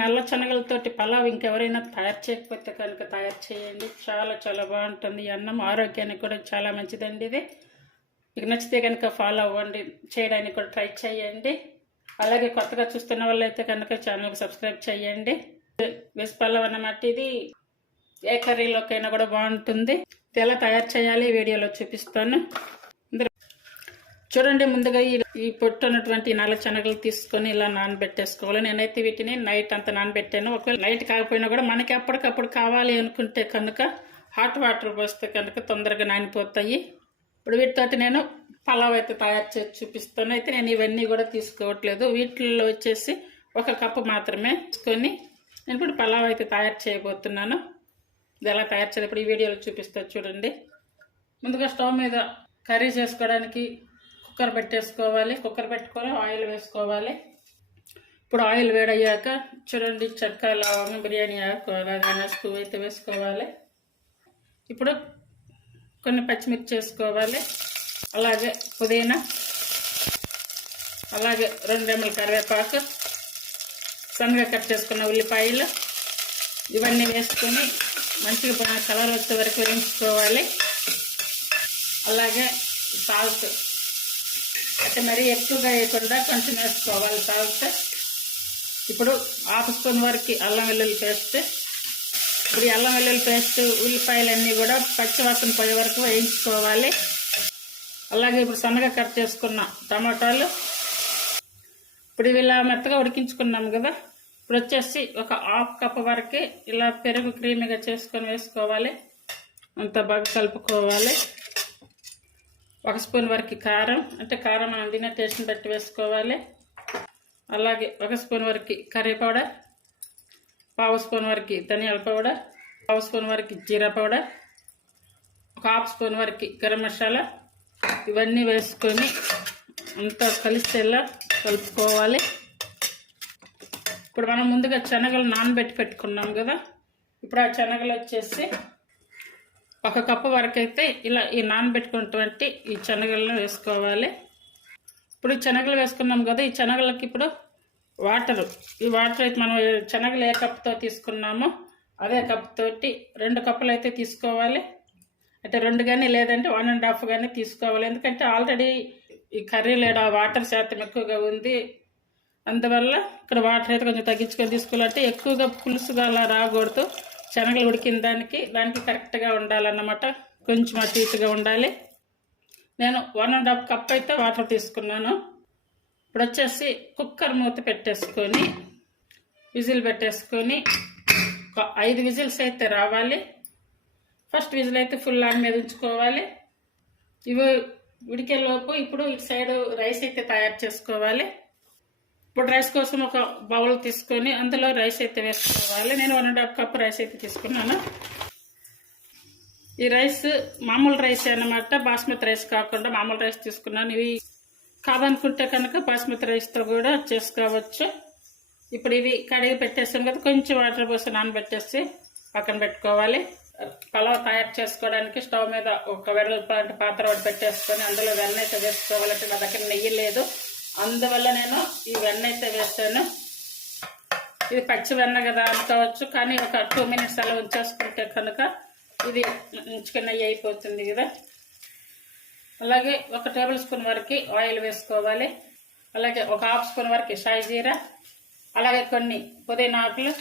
నల్ల శనగలతోటి పలావ్ ఇంకెవరైనా తయారు చేయకపోతే కనుక తయారు చేయండి. చాలా చాలా బాగుంటుంది. ఈ అన్నం ఆరోగ్యానికి కూడా చాలా మంచిదండి. ఇది మీకు నచ్చితే కనుక ఫాలో అవ్వండి, చేయడానికి కూడా ట్రై చేయండి. అలాగే కొత్తగా చూస్తున్న వాళ్ళు అయితే కనుక ఛానల్కి సబ్స్క్రైబ్ చేయండి. వెజ్ పలావ్ అన్నమాట. ఇది ఏ కర్రీలోకైనా కూడా బాగుంటుంది. ఇది ఎలా తయారు చేయాలి వీడియోలో చూపిస్తాను. చూడండి, ముందుగా ఈ పొట్టు ఉన్నటువంటి నల్ల శనగలు తీసుకొని ఇలా నానబెట్టేసుకోవాలి. నేనైతే వీటిని నైట్ అంతా నానబెట్టాను. ఒకవేళ నైట్ కాకపోయినా కూడా మనకి అప్పటికప్పుడు కావాలి అనుకుంటే కనుక హాట్ వాటర్ పోస్తే కనుక తొందరగా నానిపోతాయి. ఇప్పుడు వీటితోటి నేను పలావ్ అయితే తయారు చేసి చూపిస్తాను. అయితే నేను ఇవన్నీ కూడా తీసుకోవట్లేదు. వీటిల్లో వచ్చేసి 1 కప్పు మాత్రమే తీసుకొని నేను ఇప్పుడు పలావ్ అయితే తయారు చేయబోతున్నాను. ఇది ఎలా తయారు చేయాలి ఇప్పుడు ఈ వీడియోలో చూపిస్తాను చూడండి. ముందుగా స్టవ్ మీద కర్రీ చేసుకోవడానికి కుక్కర్ పెట్టేసుకోవాలి. కుక్కర్ పెట్టుకొని ఆయిల్ వేసుకోవాలి. ఇప్పుడు ఆయిల్ వేడయ్యాక చూడండి, చెక్క, లవంగం, బిర్యానీ ఆకు, అలాగే నసుపు అయితే వేసుకోవాలి. ఇప్పుడు కొన్ని పచ్చిమిర్చి వేసుకోవాలి, అలాగే పుదీనా, అలాగే 2 రెమ్మల కరివేపాకు, సన్నగా కట్ చేసుకున్న ఉల్లిపాయలు ఇవన్నీ వేసుకొని మంచిగా బాగా కలర్ వచ్చే వరకు వేయించుకోవాలి. అలాగే సాల్ట్ అయితే మరీ ఎక్కువగా వేయకుండా కొంచెం వేసుకోవాలి సాల్ట్. ఇప్పుడు 1/2 స్పూన్ వరకు అల్లం వెల్లుల్లి పేస్ట్. ఇప్పుడు ఈ అల్లం వెల్లుల్లి పేస్ట్, ఉల్లిపాయలన్నీ కూడా పచ్చివాసన పోయే వరకు వేయించుకోవాలి. అలాగే ఇప్పుడు సన్నగా కట్ చేసుకున్న టమాటాలు, ఇప్పుడు ఇవి ఇలా మెత్తగా ఉడికించుకున్నాం కదా. ఇప్పుడు వచ్చేసి 1/2 కప్ వరకు ఇలా పెరుగు క్రీమీగా చేసుకొని వేసుకోవాలి. అంతా బాగా కలుపుకోవాలి. 1 స్పూన్ వరకు కారం, అంటే కారం మనం తినే టేస్ట్ని బట్టి వేసుకోవాలి. అలాగే 1 స్పూన్ వరకు కర్రీ పౌడర్, 1/2 స్పూన్ వరకు ధనియాల పౌడర్, 1/2 స్పూన్ వరకు జీరా పౌడర్, 1/2 స్పూన్ వరకు గరం మసాలా ఇవన్నీ వేసుకొని అంతా కలిసేలా కలుపుకోవాలి. ఇప్పుడు మనం ముందుగా శనగలు నానబెట్టి పెట్టుకున్నాం కదా. ఇప్పుడు ఆ శనగలు వచ్చేసి 1 కప్పు వరకు అయితే ఇలా ఈ నానబెట్టుకున్నటువంటి ఈ శనగలను వేసుకోవాలి. ఇప్పుడు ఈ శనగలు వేసుకున్నాం కదా, ఈ శనగలకి ఇప్పుడు ఈ వాటర్ అయితే మనం శనగలు ఏ కప్పుతో తీసుకున్నామో అదే కప్పుతోటి 2 కప్పులు అయితే తీసుకోవాలి. అంటే 2 కానీ లేదంటే 1.5 కానీ తీసుకోవాలి. ఎందుకంటే ఆల్రెడీ ఈ కర్రీలో వాటర్ శాతం ఎక్కువగా ఉంది. అందువల్ల ఇక్కడ వాటర్ అయితే కొంచెం తగ్గించుకొని తీసుకోవాలంటే ఎక్కువగా పులుసుగా అలా రాకూడదు. శనగలు ఉడికిన దానికి కరెక్ట్గా ఉండాలన్నమాట. కొంచెం అటు ఇటుగా ఉండాలి. నేను 1.5 కప్ అయితే వాటర్ తీసుకున్నాను. ఇప్పుడు వచ్చేసి కుక్కర్ మూత పెట్టేసుకొని విజిల్ పెట్టేసుకొని 5 విజిల్స్ అయితే రావాలి. ఫస్ట్ విజిల్ అయితే ఫుల్ ఆన్ మీద ఉంచుకోవాలి. ఇవి ఉడికేలోపు ఇప్పుడు ఇటు సైడ్ రైస్ అయితే తయారు చేసుకోవాలి. ఇప్పుడు రైస్ కోసం ఒక బౌల్ తీసుకొని అందులో రైస్ అయితే వేసుకోవాలి. నేను 1.5 కప్ రైస్ అయితే తీసుకున్నాను. ఈ రైస్ మామూలు రైస్ అన్నమాట, బాస్మతి రైస్ కాకుండా మామూలు రైస్ తీసుకున్నాను. ఇవి కాదనుకుంటే కనుక బాస్మతి రైస్తో కూడా చేసుకోవచ్చు. ఇప్పుడు ఇవి కడిగి పెట్టేసాం కదా, కొంచెం వాటర్ పోసి నానబెట్టేసి పక్కన పెట్టుకోవాలి. పలావ్ తయారు చేసుకోవడానికి స్టవ్ మీద ఒక వెడల్పాటి పాత్ర ఒకటి పెట్టేసుకొని అందులో వెన్న అయితే వేసుకోవాలంటే నా దగ్గర నెయ్యి లేదు, అందువల్ల నేను ఈ వెన్న అయితే వేస్తాను. ఇది పచ్చి వెన్న కదా అనుకోవచ్చు, కానీ ఒక 2 మినిట్స్ అలా ఉంచేసుకుంటే కనుక ఇది మంచిగా నెయ్యి అయిపోతుంది కదా. అలాగే 1 టేబుల్ స్పూన్ వరకు ఆయిల్ వేసుకోవాలి. అలాగే 1/2 స్పూన్ వరకు షాయి జీరా, అలాగే కొన్ని పుదీనా ఆకులు.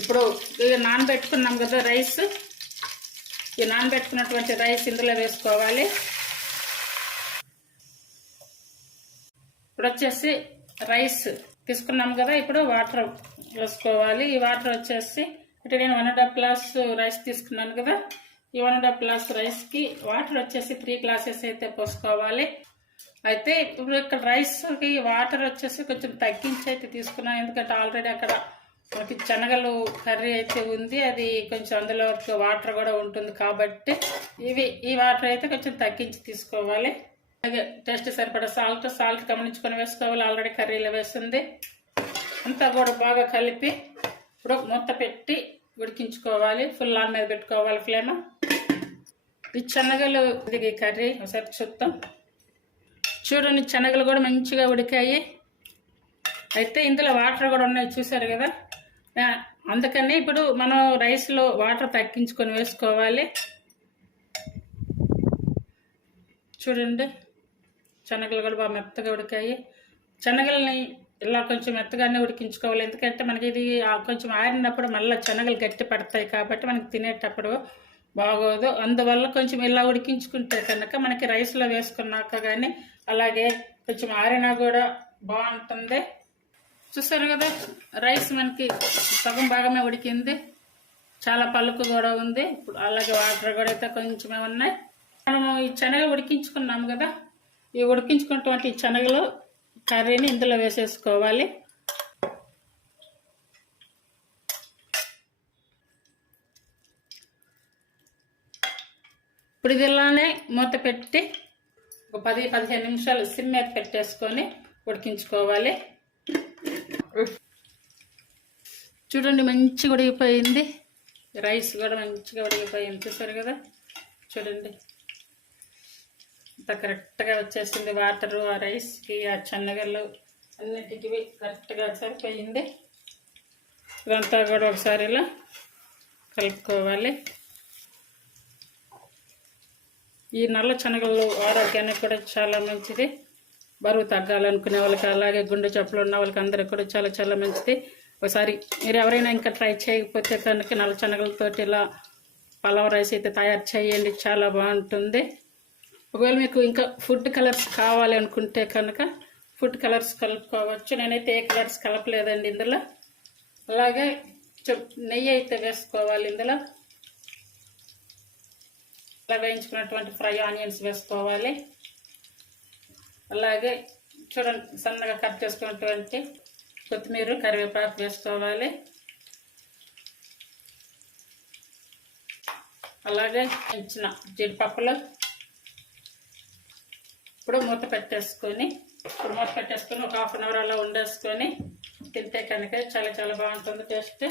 ఇప్పుడు ఇది నానబెట్టుకున్నాం కదా రైస్, ఈ నానబెట్టుకున్నటువంటి రైస్ ఇందులో వేసుకోవాలి. ఇప్పుడు వచ్చేసి రైస్ తీసుకున్నాం కదా, ఇప్పుడు వాటర్ వేసుకోవాలి. ఈ వాటర్ వచ్చేసి అంటే నేను 1.5 గ్లాస్ రైస్ తీసుకున్నాను కదా, ఈ 1.5 గ్లాస్ రైస్కి వాటర్ వచ్చేసి 3 గ్లాసెస్ అయితే పోసుకోవాలి. అయితే ఇప్పుడు ఇక్కడ రైస్కి వాటర్ వచ్చేసి కొంచెం తగ్గించి అయితే తీసుకున్నాను. ఎందుకంటే ఆల్రెడీ అక్కడ మనకి శనగలు కర్రీ అయితే ఉంది, అది కొంచెం అందులో వాటర్ కూడా ఉంటుంది కాబట్టి ఈ వాటర్ అయితే కొంచెం తగ్గించి తీసుకోవాలి. అలాగే టేస్ట్ సరిపడా సాల్ట్ గమనించుకొని వేసుకోవాలి. ఆల్రెడీ కర్రీలో వేస్తుంది. అంతా కూడా బాగా కలిపి ఇప్పుడు మూత పెట్టి ఉడికించుకోవాలి. ఫుల్ ఆన్ మీద పెట్టుకోవాలి ఫ్లేమ్. ఈ శనగలు ఇది కర్రీ ఒకసారి చూద్దాం. చూడండి, శనగలు కూడా మంచిగా ఉడికాయి. అయితే ఇందులో వాటర్ కూడా ఉన్నాయి చూసారు కదా. అందుకని ఇప్పుడు మనం రైస్లో వాటర్ తగ్గించుకొని వేసుకోవాలి. చూడండి శనగలు కూడా బాగా మెత్తగా ఉడికాయి. శనగల్ని ఇలా కొంచెం మెత్తగానే ఉడికించుకోవాలి, ఎందుకంటే మనకి ఇది కొంచెం ఆరినప్పుడు మళ్ళీ శనగలు గట్టి పడతాయి కాబట్టి మనకి తినేటప్పుడు బాగోదు. అందువల్ల కొంచెం ఇలా ఉడికించుకుంటే కనుక మనకి రైస్లో వేసుకున్నాక కానీ అలాగే కొంచెం ఆరినా కూడా బాగుంటుంది. చూసారు కదా రైస్ మనకి సగం భాగమే ఉడికింది, చాలా పలుకు కూడా ఉంది. ఇప్పుడు అలాగే వాటర్ కూడా అయితే కొంచెమే ఉన్నాయి. మనము ఈ శనగ ఉడికించుకున్నాము కదా, ఈ ఉడికించుకున్నటువంటి శనగలు కర్రీని ఇందులో వేసేసుకోవాలి. ఇప్పుడు ఇది ఇలానే మూత పెట్టి ఒక 10-15 నిమిషాలు సిమ్ మీద పెట్టేసుకొని ఉడికించుకోవాలి. చూడండి మంచిగా ఉడికిపోయింది, రైస్ కూడా మంచిగా ఉడికిపోయింది. చూసారు కదా చూడండి అంత కరెక్ట్గా వచ్చేసింది. వాటరు ఆ రైస్కి ఆ శనగలు అన్నిటికీ కరెక్ట్గా సరిపోయింది. ఇదంతా కూడా ఒకసారి ఇలా కలుపుకోవాలి. ఈ నల్ల శనగలు ఆరోగ్యానికి కూడా చాలా మంచిది. బరువు తగ్గాలనుకునే వాళ్ళకి అలాగే గుండె జబ్బులు ఉన్న వాళ్ళకి అందరికీ కూడా చాలా చాలా మంచిది. ఒకసారి మీరు ఎవరైనా ఇంకా ట్రై చేయకపోతే కనుక నల్ల శనగలతో ఇలా పలావ్ రైస్ అయితే తయారు చేయండి, చాలా బాగుంటుంది. ఒకవేళ మీకు ఇంకా ఫుడ్ కలర్స్ కావాలి అనుకుంటే కనుక ఫుడ్ కలర్స్ కలుపుకోవచ్చు. నేనైతే ఏ కలర్స్ కలపలేదండి ఇందులో. అలాగే నెయ్యి అయితే వేసుకోవాలి ఇందులో. అలా వేయించుకున్నటువంటి ఫ్రై ఆనియన్స్ వేసుకోవాలి. అలాగే చూడండి సన్నగా కట్ చేసుకున్నటువంటి కొత్తిమీర కరివేపాకు వేసుకోవాలి. అలాగే ఇచ్చిన జీడిపప్పులు. ఇప్పుడు మూత పెట్టేసుకొని ఒక హాఫ్ అన్ అవర్ అలా వండేసుకొని తింటే కనుక చాలా చాలా బాగుంటుంది టేస్ట్.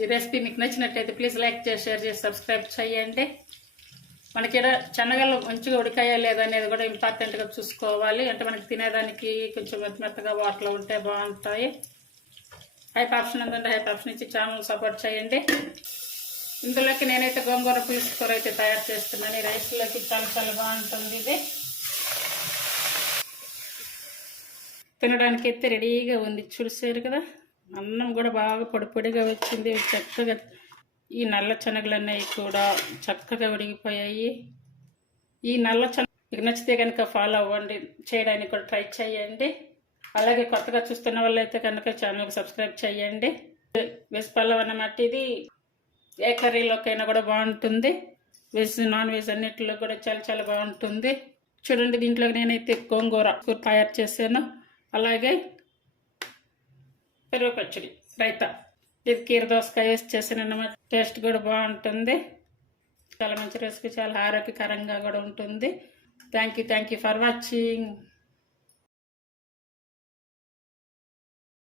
ఈ రెసిపీ మీకు నచ్చినట్లయితే ప్లీజ్ లైక్ చేసి షేర్ చేసి సబ్స్క్రైబ్ చేయండి. మనకి శనగలు మంచిగా ఉడికాయా లేదనేది కూడా ఇంపార్టెంట్గా చూసుకోవాలి. అంటే మనకి తినేదానికి కొంచెం మెత్తగా వాటర్లో ఉంటే బాగుంటాయి. హైప్ ఆప్షన్ ఉందంటే హైప్ ఆప్షన్ ఇచ్చి ఛానల్ సపోర్ట్ చేయండి. ఇందులోకి నేనైతే గోంగూర పులుసు కూర అయితే తయారు చేస్తున్నాను. రైస్లోకి చాలా చాలా బాగుంటుంది. ఇది తినడానికి అయితే రెడీగా ఉంది. చూసారు కదా అన్నం కూడా బాగా పొడి పొడిగా వచ్చింది. చక్కగా ఈ నల్ల శనగలన్నీ కూడా చక్కగా ఉడిగిపోయాయి. ఈ నల్ల శనగ మీకు నచ్చితే కనుక ఫాలో అవ్వండి, చేయడానికి కూడా ట్రై చేయండి. అలాగే కొత్తగా చూస్తున్న వాళ్ళు అయితే కనుక ఛానల్కి సబ్స్క్రైబ్ చేయండి. వెజ్ పలావ్ అన్నమాట. ఇది ఏ కర్రీలోకైనా కూడా బాగుంటుంది. వెజ్ నాన్ వెజ్ అన్నిటిలో కూడా చాలా చాలా బాగుంటుంది. చూడండి దీంట్లో నేనైతే గోంగూర తయారు చేశాను. అలాగే పెరుగు పచ్చడి, రైతా, ఇది కీర దోసకాయ వేసి చేసాను అన్నమాట. టేస్ట్ కూడా బాగుంటుంది. చాలా మంచి రెసిపీ, చాలా ఆరోగ్యకరంగా కూడా ఉంటుంది. Thank you for watching.